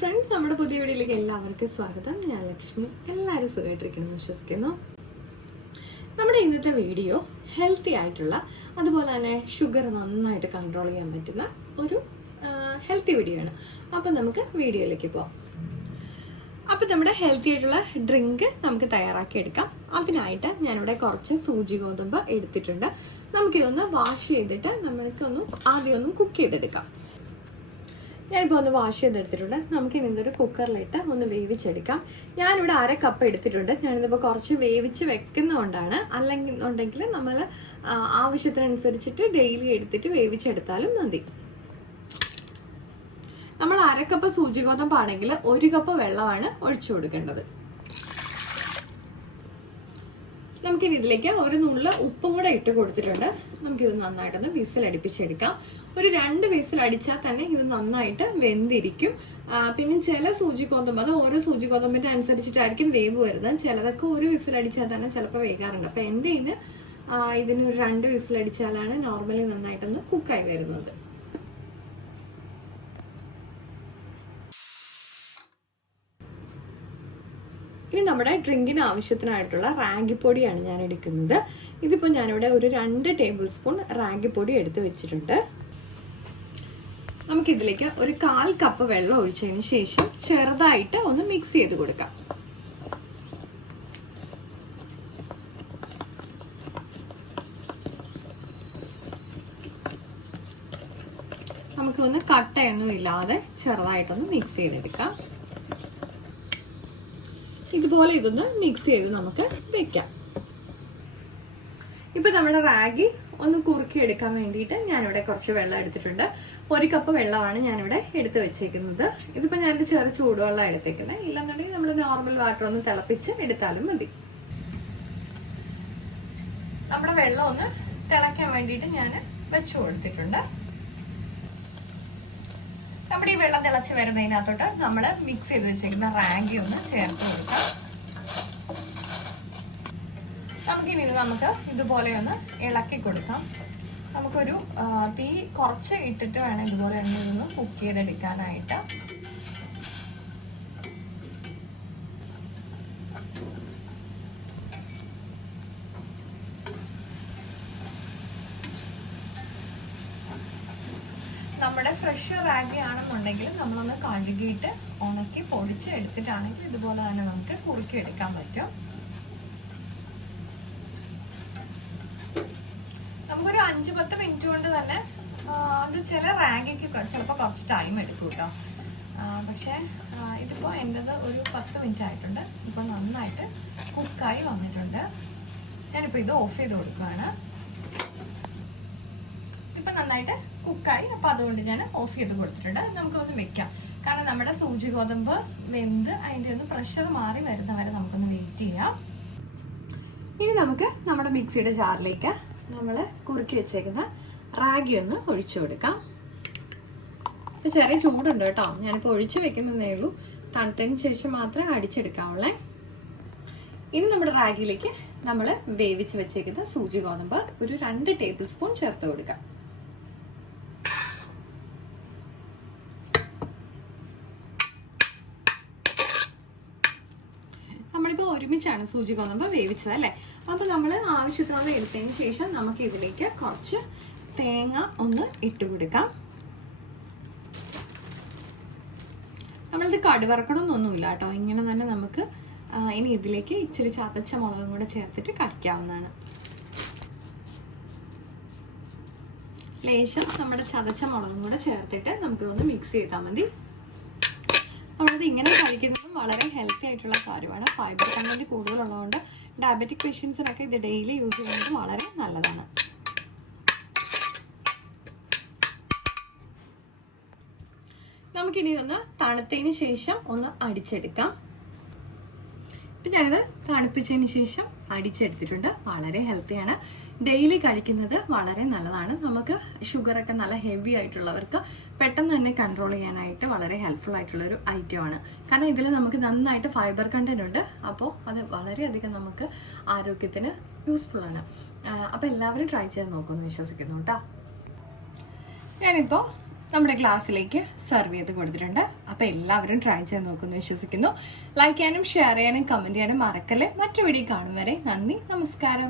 Friends, നമ്മുടെ പുതിയ വീഡിയോയിലേക്ക് എല്ലാവർക്കും സ്വാഗതം. ഞാൻ ലക്ഷ്മി. എല്ലാവരും സുഖമായിട്ടിരിക്കണം വിശ്വസിക്കുന്നു. നമ്മുടെ ഇന്നത്തെ വീഡിയോ ഹെൽത്തി ആയിട്ടുള്ള, അതുപോലെ തന്നെ ഷുഗർ നന്നായിട്ട് കൺട്രോൾ ചെയ്യാൻ പറ്റുന്ന ഒരു ഹെൽത്തി വീഡിയോ ആണ്. അപ്പം നമുക്ക് വീഡിയോയിലേക്ക് പോകാം. അപ്പം നമ്മുടെ ഹെൽത്തി ആയിട്ടുള്ള ഡ്രിങ്ക് നമുക്ക് തയ്യാറാക്കി എടുക്കാം. അതിനായിട്ട് ഞാനിവിടെ കുറച്ച് സൂചി ഗോതമ്പ് എടുത്തിട്ടുണ്ട്. നമുക്കിതൊന്ന് വാഷ് ചെയ്തിട്ട് നമുക്കൊന്ന് ആദ്യം കുക്ക് ചെയ്തെടുക്കാം. ഞാനിപ്പോൾ ഒന്ന് വാഷ് ചെയ്തെടുത്തിട്ടുണ്ട്. നമുക്കിനി ഇതൊരു കുക്കറിലിട്ട് ഒന്ന് വേവിച്ചെടുക്കാം. ഞാനിവിടെ 1/2 കപ്പ് എടുത്തിട്ടുണ്ട്. ഞാനിതിപ്പോൾ കുറച്ച് വേവിച്ച് വെക്കുന്നതുകൊണ്ടാണ്. ഉണ്ടെങ്കിൽ നമ്മൾ ആവശ്യത്തിനനുസരിച്ചിട്ട് ഡെയിലി എടുത്തിട്ട് വേവിച്ചെടുത്താലും മതി. നമ്മൾ 1/2 കപ്പ് സൂചി ഗോതമ്പാണെങ്കിൽ 1 കപ്പ് വെള്ളമാണ് ഒഴിച്ചു കൊടുക്കേണ്ടത്. നമുക്കിനി ഇതിലേക്ക് ഒരു നുള്ള് ഉപ്പും കൂടെ ഇട്ട് കൊടുത്തിട്ടുണ്ട്. നമുക്കിത് നന്നായിട്ടൊന്ന് വിസിലടിപ്പിച്ചെടുക്കാം. ഒരു 2 വിസിലടിച്ചാൽ തന്നെ ഇത് നന്നായിട്ട് വെന്തിരിക്കും. പിന്നെ ചില സൂചി ഗോതമ്പ്, അത് ഓരോ സൂചി ഗോതമ്പിന്റെ അനുസരിച്ചിട്ടായിരിക്കും വേവ് വരുന്നത്. ചിലതൊക്കെ ഒരു വിസിലടിച്ചാൽ തന്നെ ചിലപ്പോൾ വേകാറുണ്ട്. അപ്പം എൻ്റെ ഇതിന് ഒരു 2 വിസിലടിച്ചാലാണ് നോർമലി നന്നായിട്ടൊന്ന് കുക്കായി വരുന്നത്. ഇനി നമ്മുടെ ഡ്രിങ്കിന് ആവശ്യത്തിനായിട്ടുള്ള റാഗിപ്പൊടിയാണ് ഞാൻ എടുക്കുന്നത്. ഇതിപ്പോൾ ഞാനിവിടെ ഒരു 2 ടേബിൾ സ്പൂൺ റാഗിപ്പൊടി എടുത്ത് വെച്ചിട്ടുണ്ട്. നമുക്കിതിലേക്ക് ഒരു 1/4 കപ്പ് വെള്ളം ഒഴിച്ചതിന് ശേഷം ചെറുതായിട്ട് ഒന്ന് മിക്സ് ചെയ്ത് കൊടുക്കാം. നമുക്കൊന്ന് കട്ടയൊന്നും ഇല്ലാതെ ചെറുതായിട്ടൊന്ന് മിക്സ് ചെയ്തെടുക്കാം. ഇതുപോലെ ഇതൊന്ന് മിക്സ് ചെയ്ത് നമുക്ക് വെക്കാം. ഇപ്പം നമ്മുടെ റാഗി ഒന്ന് കുറുക്കി എടുക്കാൻ വേണ്ടിയിട്ട് ഞാനിവിടെ കുറച്ച് വെള്ളം എടുത്തിട്ടുണ്ട്. 1 കപ്പ് വെള്ളമാണ് ഞാനിവിടെ എടുത്ത് വെച്ചേക്കുന്നത്. ഇതിപ്പോൾ ഞാനിത് ചെറു ചൂടുവെള്ളം എടുത്തേക്കുന്നത്. ഇല്ലെന്നുണ്ടെങ്കിൽ നമ്മൾ നോർമൽ വാട്ടർ ഒന്ന് തിളപ്പിച്ച് എടുത്താലും മതി. നമ്മുടെ വെള്ളം ഒന്ന് തിളയ്ക്കാൻ വേണ്ടിയിട്ട് ഞാൻ വെച്ച് കൊടുത്തിട്ടുണ്ട്. നമ്മുടെ ഈ വെള്ളം തിളച്ച് വരുന്നതിനകത്തോട്ട് നമ്മൾ മിക്സ് ചെയ്ത് വെച്ചിരിക്കുന്ന റാഗി ഒന്ന് ചേർത്ത് കൊടുക്കാം. നമുക്കിനി നമുക്ക് ഇതുപോലെ ഒന്ന് ഇളക്കി കൊടുക്കാം. നമുക്കൊരു തീ കുറച്ച് ഇട്ടിട്ട് വേണം ഇതുപോലെ ഒന്ന് കുക്ക് ചെയ്തെടുക്കാനായിട്ട്. നമ്മുടെ ഫ്രഷ് റാഗി ആണെന്നുണ്ടെങ്കിൽ നമ്മളൊന്ന് കഴുകിയിട്ട് ഉണക്കി പൊടിച്ച് എടുത്തിട്ടാണെങ്കിൽ ഇതുപോലെ തന്നെ നമുക്ക് കുറുക്കി എടുക്കാൻ പറ്റും. നമുക്കൊരു 5-10 മിനിറ്റ് കൊണ്ട് തന്നെ അത് ചില റാഗിക്ക് ചിലപ്പോൾ കുറച്ച് ടൈം എടുക്കും കേട്ടോ. പക്ഷേ ഇതിപ്പോൾ എൻ്റെത് ഒരു 10 മിനിറ്റ് ആയിട്ടുണ്ട്. ഇപ്പോൾ നന്നായിട്ട് കുക്കായി വന്നിട്ടുണ്ട്. ഞാനിപ്പോൾ ഇത് ഓഫ് ചെയ്ത് കൊടുക്കുകയാണ്. ഇപ്പം നന്നായിട്ട് കുക്കായി. അപ്പോൾ അതുകൊണ്ട് ഞാൻ ഓഫ് ചെയ്ത് കൊടുത്തിട്ടുണ്ട്. നമുക്കൊന്ന് വെക്കാം. കാരണം നമ്മുടെ സൂചി ഗോതമ്പ് വെന്ത് അതിൻ്റെ ഒന്ന് പ്രഷർ മാറി വരുന്ന വരെ നമുക്കൊന്ന് വെയിറ്റ് ചെയ്യാം. ഇനി നമുക്ക് നമ്മുടെ മിക്സിയുടെ ജാറിലേക്ക് നമ്മൾ കുറുക്കി വെച്ചേക്കുന്ന റാഗി ഒന്ന് ഒഴിച്ചു കൊടുക്കാം. ഇപ്പം ചെറിയ ചൂടുണ്ട് കേട്ടോ. ഞാനിപ്പോൾ ഒഴിച്ചു വെക്കുന്നതേ ഉള്ളൂ. തണുത്തതിന് ശേഷം മാത്രമേ അടിച്ചെടുക്കാവുള്ളേ. ഇനി നമ്മുടെ റാഗിയിലേക്ക് നമ്മൾ വേവിച്ച് വെച്ചേക്കുന്ന സൂചി ഗോതമ്പ് ഒരു 2 ടേബിൾ സ്പൂൺ ചേർത്ത് കൊടുക്കാം. നമ്മളിപ്പോൾ ഒരുമിച്ചാണ് സൂചി ഗോതമ്പ് വേവിച്ചത് അല്ലേ. അപ്പോൾ നമ്മൾ ആവശ്യത്തിനുള്ള എടുത്തതിന് ശേഷം നമുക്ക് ഇതിലേക്ക് കുറച്ച് തേങ്ങ ഒന്ന് ഇട്ട് കൊടുക്കാം. നമ്മളിത് കടുവറക്കണമെന്നൊന്നുമില്ല കേട്ടോ. ഇങ്ങനെ തന്നെ നമുക്ക് ഇനി ഇതിലേക്ക് ഇച്ചിരി ചതച്ച മുളകും കൂടെ ചേർത്തിട്ട് കഴിക്കാവുന്നതാണ്. ലേശം നമ്മുടെ ചതച്ച മുളകും കൂടെ ചേർത്തിട്ട് നമുക്കൊന്ന് മിക്സ് ചെയ്താൽ മതി. നമ്മളിത് ഇങ്ങനെ കഴിക്കുന്നതും വളരെ ഹെൽത്തി ആയിട്ടുള്ള കാര്യമാണ്. ഫൈബർ കണ്ടന്റ് കൂടുതലുള്ളതുകൊണ്ട് ഡയബറ്റിക് പേഷ്യൻസിനൊക്കെ ഇത് ഡെയിലി യൂസ് ചെയ്യുന്നത് വളരെ നല്ലതാണ്. നമുക്കിനി ഇതൊന്ന് തണുത്തതിന് ശേഷം ഒന്ന് അടിച്ചെടുക്കാം. ഇപ്പം ഞാനിത് തണുപ്പിച്ചതിന് ശേഷം അടിച്ചെടുത്തിട്ടുണ്ട്. വളരെ ഹെൽത്തിയാണ്. ഡെയിലി കഴിക്കുന്നത് വളരെ നല്ലതാണ്. നമുക്ക് ഷുഗറൊക്കെ നല്ല ഹെവി ആയിട്ടുള്ളവർക്ക് പെട്ടെന്ന് തന്നെ കൺട്രോൾ ചെയ്യാനായിട്ട് വളരെ ഹെൽപ്ഫുൾ ആയിട്ടുള്ളൊരു ഐറ്റമാണ്. കാരണം ഇതിൽ നമുക്ക് നന്നായിട്ട് ഫൈബർ കണ്ടന്റ് ഉണ്ട്. അപ്പോൾ അത് വളരെയധികം നമുക്ക് ആരോഗ്യത്തിന് യൂസ്ഫുള്ളാണ്. അപ്പോൾ എല്ലാവരും ട്രൈ ചെയ്ത് നോക്കുമെന്ന് വിശ്വസിക്കുന്നു കേട്ടോ. ഞാനിപ്പോൾ നമ്മുടെ ഗ്ലാസ്സിലേക്ക് സെർവ് ചെയ്ത് കൊടുത്തിട്ടുണ്ട്. അപ്പോൾ എല്ലാവരും ട്രൈ ചെയ്ത് നോക്കുമെന്ന് വിശ്വസിക്കുന്നു. ലൈക്ക് ചെയ്യാനും ഷെയർ ചെയ്യാനും കമൻറ്റ് ചെയ്യാനും മറക്കല്ലേ. മറ്റു വീഡിയോ കാണും വരെ നന്ദി, നമസ്കാരം.